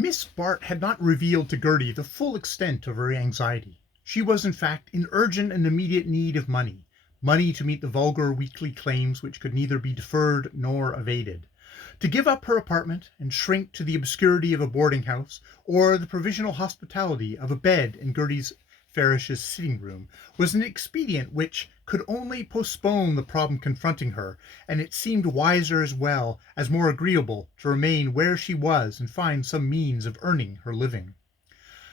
Miss Bart had not revealed to Gertie the full extent of her anxiety. She was, in fact, in urgent and immediate need of money to meet the vulgar weekly claims which could neither be deferred nor evaded. To give up her apartment and shrink to the obscurity of a boarding house, or the provisional hospitality of a bed in Gertie's Farish's sitting room, was an expedient which could only postpone the problem confronting her, and it seemed wiser as well as more agreeable to remain where she was and find some means of earning her living.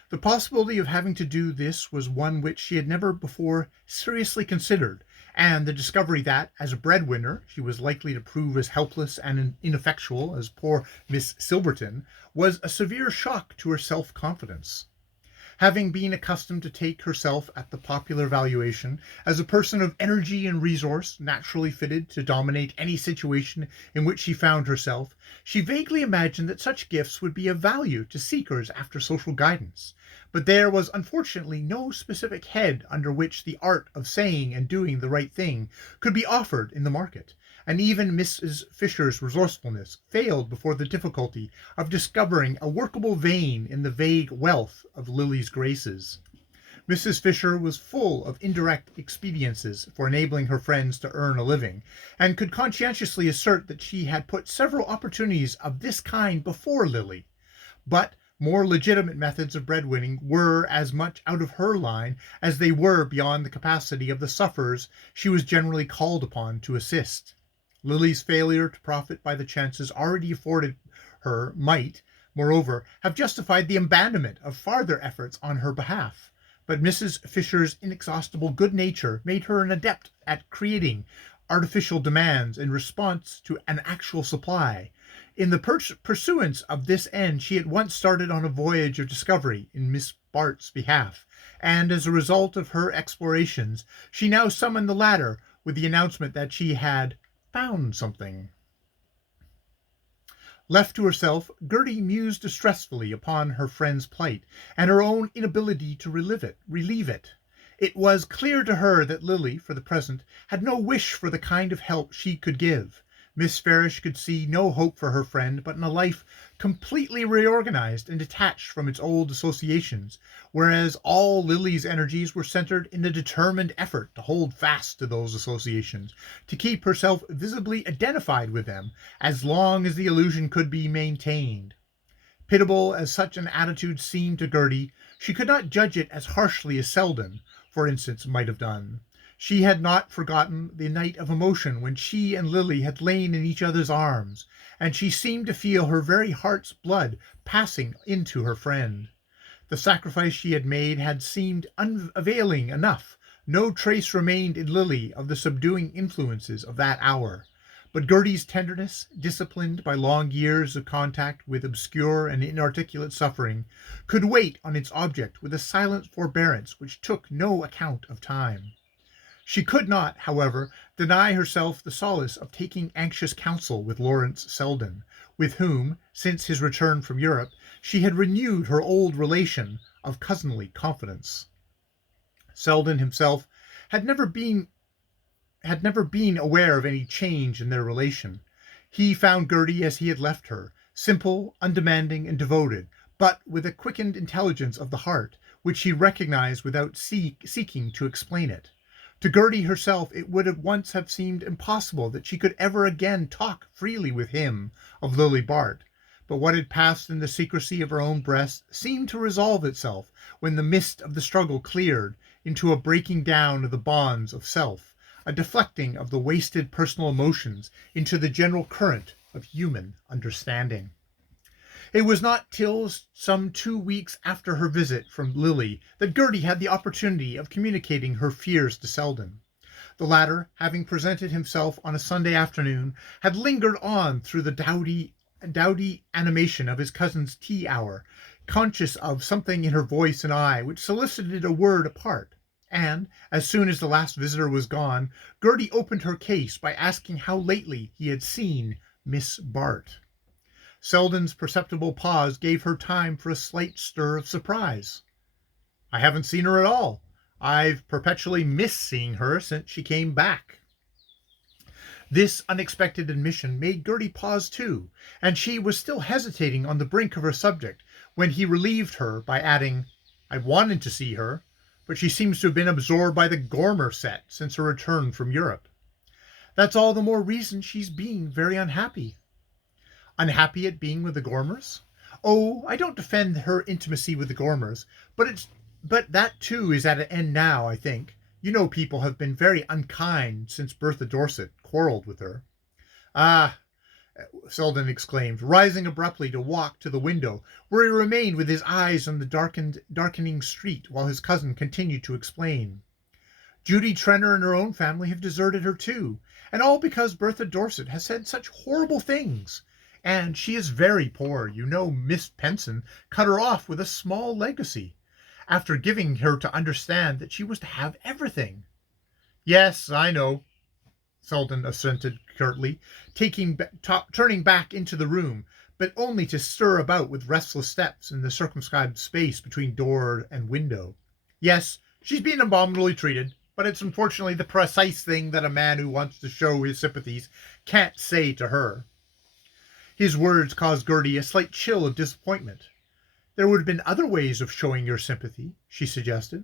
The possibility of having to do this was one which she had never before seriously considered, and the discovery that, as a breadwinner, she was likely to prove as helpless and ineffectual as poor Miss Silverton was a severe shock to her self-confidence. Having been accustomed to take herself at the popular valuation as a person of energy and resource naturally fitted to dominate any situation in which she found herself, she vaguely imagined that such gifts would be of value to seekers after social guidance. But there was unfortunately no specific head under which the art of saying and doing the right thing could be offered in the market, and even Mrs. Fisher's resourcefulness failed before the difficulty of discovering a workable vein in the vague wealth of Lily's graces. Mrs. Fisher was full of indirect expediences for enabling her friends to earn a living, and could conscientiously assert that she had put several opportunities of this kind before Lily. But more legitimate methods of breadwinning were as much out of her line as they were beyond the capacity of the sufferers she was generally called upon to assist. Lily's failure to profit by the chances already afforded her might, moreover, have justified the abandonment of farther efforts on her behalf. But Mrs. Fisher's inexhaustible good nature made her an adept at creating artificial demands in response to an actual supply. In the pursuance of this end, she at once started on a voyage of discovery in Miss Bart's behalf, and as a result of her explorations, she now summoned the latter with the announcement that she had found something. Left to herself, Gertie mused distressfully upon her friend's plight, and her own inability to relieve it. It was clear to her that Lily, for the present, had no wish for the kind of help she could give. Miss Farish could see no hope for her friend but in a life completely reorganized and detached from its old associations, whereas all Lily's energies were centered in the determined effort to hold fast to those associations, to keep herself visibly identified with them as long as the illusion could be maintained. Pitiable as such an attitude seemed to Gertie, she could not judge it as harshly as Selden, for instance, might have done. She had not forgotten the night of emotion when she and Lily had lain in each other's arms, and she seemed to feel her very heart's blood passing into her friend. The sacrifice she had made had seemed unavailing enough. No trace remained in Lily of the subduing influences of that hour. But Gertie's tenderness, disciplined by long years of contact with obscure and inarticulate suffering, could wait on its object with a silent forbearance which took no account of time. She could not, however, deny herself the solace of taking anxious counsel with Lawrence Selden, with whom, since his return from Europe, she had renewed her old relation of cousinly confidence. Selden himself had never been aware of any change in their relation. He found Gertie as he had left her, simple, undemanding, and devoted, but with a quickened intelligence of the heart, which he recognized without seeking to explain it. To Gertie herself it would at once have seemed impossible that she could ever again talk freely with him of Lily Bart, but what had passed in the secrecy of her own breast seemed to resolve itself, when the mist of the struggle cleared, into a breaking down of the bonds of self, a deflecting of the wasted personal emotions into the general current of human understanding. It was not till some 2 weeks after her visit from Lily that Gertie had the opportunity of communicating her fears to Selden. The latter, having presented himself on a Sunday afternoon, had lingered on through the dowdy animation of his cousin's tea hour, conscious of something in her voice and eye which solicited a word apart, and, as soon as the last visitor was gone, Gertie opened her case by asking how lately he had seen Miss Bart. Selden's perceptible pause gave her time for a slight stir of surprise. "I haven't seen her at all. I've perpetually missed seeing her since she came back." This unexpected admission made Gertie pause too, and she was still hesitating on the brink of her subject when he relieved her by adding, "I've wanted to see her, but she seems to have been absorbed by the Gormer set since her return from Europe. That's all the more reason she's being very unhappy." Unhappy at being with the Gormers? Oh, I don't defend her intimacy with the Gormers, but that too is at an end now, I think. You know people have been very unkind since Bertha Dorset quarrelled with her. "Ah," Selden exclaimed, rising abruptly to walk to the window, where he remained with his eyes on the darkening street while his cousin continued to explain. "Judy Trenner and her own family have deserted her too, and all because Bertha Dorset has said such horrible things. And she is very poor. You know Miss Penson cut her off with a small legacy, after giving her to understand that she was to have everything." "Yes, I know," Selden assented curtly, turning back into the room, but only to stir about with restless steps in the circumscribed space between door and window. "Yes, she's been abominably treated, but it's unfortunately the precise thing that a man who wants to show his sympathies can't say to her." His words caused Gertie a slight chill of disappointment. "There would have been other ways of showing your sympathy," she suggested.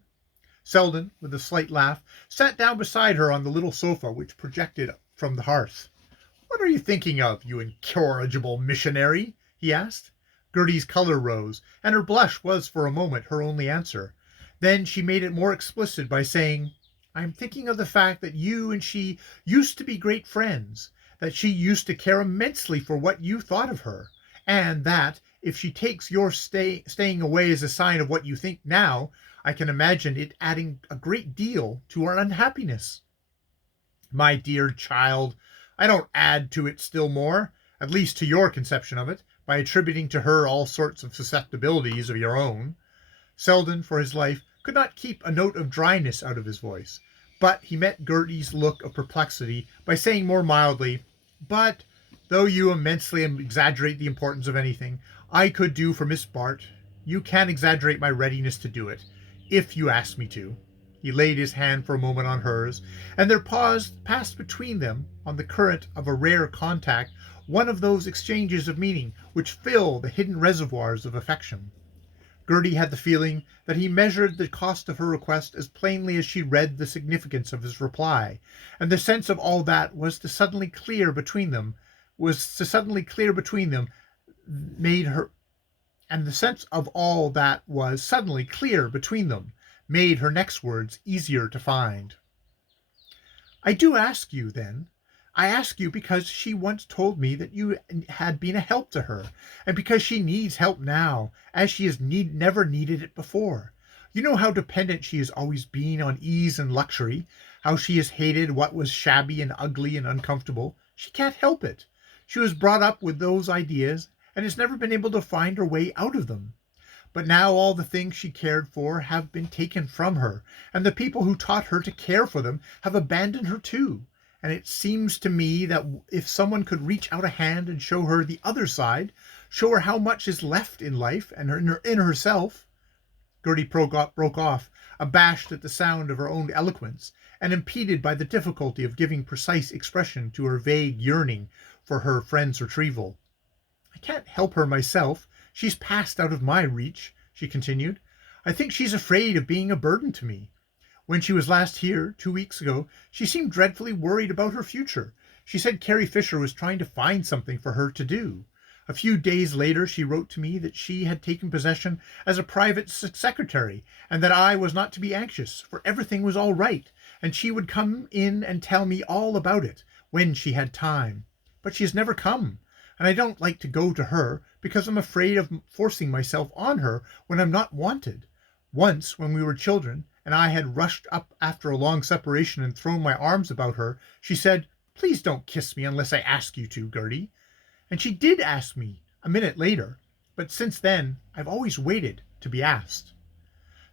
Selden, with a slight laugh, sat down beside her on the little sofa which projected from the hearth. "What are you thinking of, you incorrigible missionary?" he asked. Gertie's colour rose, and her blush was for a moment her only answer. Then she made it more explicit by saying, "I am thinking of the fact that you and she used to be great friends, that she used to care immensely for what you thought of her, and that, if she takes your staying away as a sign of what you think now, I can imagine it adding a great deal to our unhappiness." "My dear child, I don't add to it still more, at least to your conception of it, by attributing to her all sorts of susceptibilities of your own." Selden, for his life, could not keep a note of dryness out of his voice, but he met Gertie's look of perplexity by saying more mildly, "But, though you immensely exaggerate the importance of anything I could do for Miss Bart, you can't exaggerate my readiness to do it, if you ask me to." He laid his hand for a moment on hers, and there passed between them, on the current of a rare contact, one of those exchanges of meaning which fill the hidden reservoirs of affection. Gertie had the feeling that he measured the cost of her request as plainly as she read the significance of his reply, and the sense of all that was suddenly clear between them made her next words easier to find. "I do ask you, then. I ask you because she once told me that you had been a help to her, and because she needs help now, as she has never needed it before. You know how dependent she has always been on ease and luxury, how she has hated what was shabby and ugly and uncomfortable. She can't help it. She was brought up with those ideas, and has never been able to find her way out of them. But now all the things she cared for have been taken from her, and the people who taught her to care for them have abandoned her too. And it seems to me that if someone could reach out a hand and show her the other side, show her how much is left in life and in herself—" Gertie broke off, abashed at the sound of her own eloquence, and impeded by the difficulty of giving precise expression to her vague yearning for her friend's retrieval. "I can't help her myself. She's passed out of my reach," she continued. "I think she's afraid of being a burden to me. When she was last here, 2 weeks ago, she seemed dreadfully worried about her future. She said Carrie Fisher was trying to find something for her to do. A few days later she wrote to me that she had taken possession as a private secretary, and that I was not to be anxious, for everything was all right, and she would come in and tell me all about it when she had time. But she has never come, and I don't like to go to her, because I'm afraid of forcing myself on her when I'm not wanted. Once, when we were children, and I had rushed up after a long separation and thrown my arms about her, she said, 'Please don't kiss me unless I ask you to, Gertie.' And she did ask me a minute later, but since then I've always waited to be asked."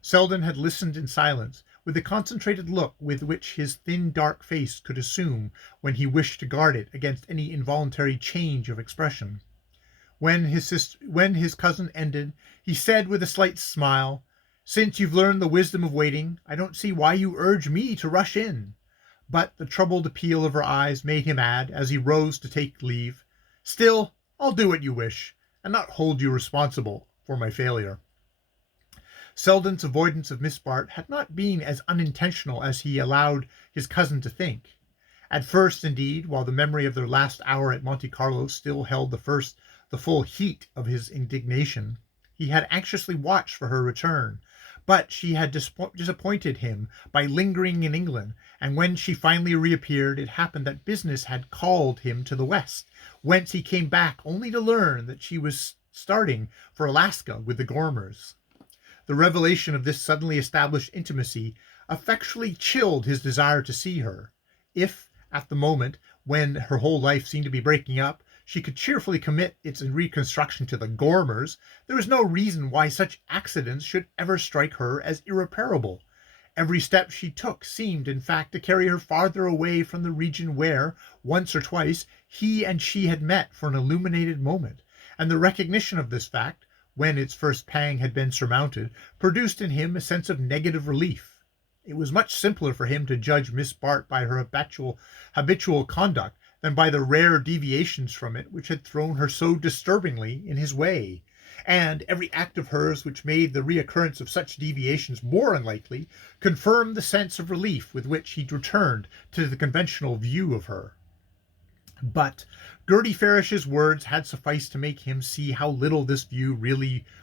Selden had listened in silence, with the concentrated look with which his thin dark face could assume when he wished to guard it against any involuntary change of expression. When his cousin ended, he said with a slight smile, "Since you've learned the wisdom of waiting, I don't see why you urge me to rush in. but the troubled appeal of her eyes made him add, as he rose to take leave, "Still, I'll do what you wish, and not hold you responsible for my failure." Selden's avoidance of Miss Bart had not been as unintentional as he allowed his cousin to think. At first, indeed, while the memory of their last hour at Monte Carlo still held the full heat of his indignation, he had anxiously watched for her return. But she had disappointed him by lingering in England, and when she finally reappeared, it happened that business had called him to the West, whence he came back only to learn that she was starting for Alaska with the Gormers. The revelation of this suddenly established intimacy effectually chilled his desire to see her. If, at the moment when her whole life seemed to be breaking up, she could cheerfully commit its reconstruction to the Gormers, there was no reason why such accidents should ever strike her as irreparable. Every step she took seemed, in fact, to carry her farther away from the region where, once or twice, he and she had met for an illuminated moment, and the recognition of this fact, when its first pang had been surmounted, produced in him a sense of negative relief. It was much simpler for him to judge Miss Bart by her habitual conduct than by the rare deviations from it which had thrown her so disturbingly in his way. And every act of hers which made the reoccurrence of such deviations more unlikely confirmed the sense of relief with which he returned to the conventional view of her. But Gertie Farish's words had sufficed to make him see how little this view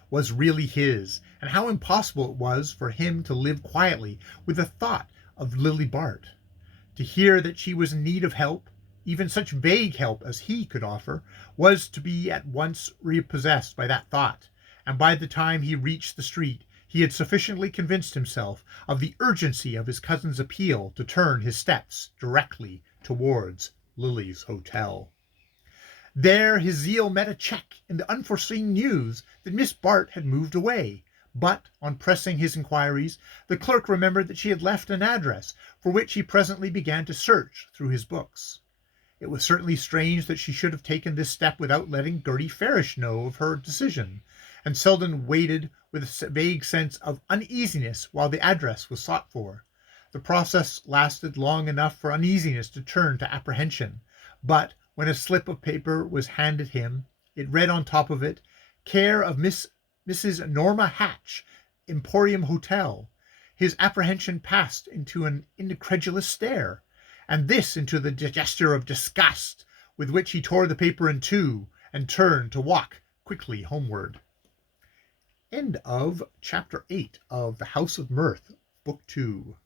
was really his, and how impossible it was for him to live quietly with the thought of Lily Bart. To hear that she was in need of help, even such vague help as he could offer, was to be at once repossessed by that thought, and by the time he reached the street he had sufficiently convinced himself of the urgency of his cousin's appeal to turn his steps directly towards Lily's hotel. There his zeal met a check in the unforeseen news that Miss Bart had moved away, but, on pressing his inquiries, the clerk remembered that she had left an address, for which he presently began to search through his books. It was certainly strange that she should have taken this step without letting Gertie Farish know of her decision, and Selden waited with a vague sense of uneasiness while the address was sought for. The process lasted long enough for uneasiness to turn to apprehension, but when a slip of paper was handed him, it read on top of it, "Care of Mrs. Norma Hatch, Emporium Hotel." His apprehension passed into an incredulous stare, and this into the gesture of disgust with which he tore the paper in two and turned to walk quickly homeward. End of Chapter 8 of The House of Mrth, Book 2.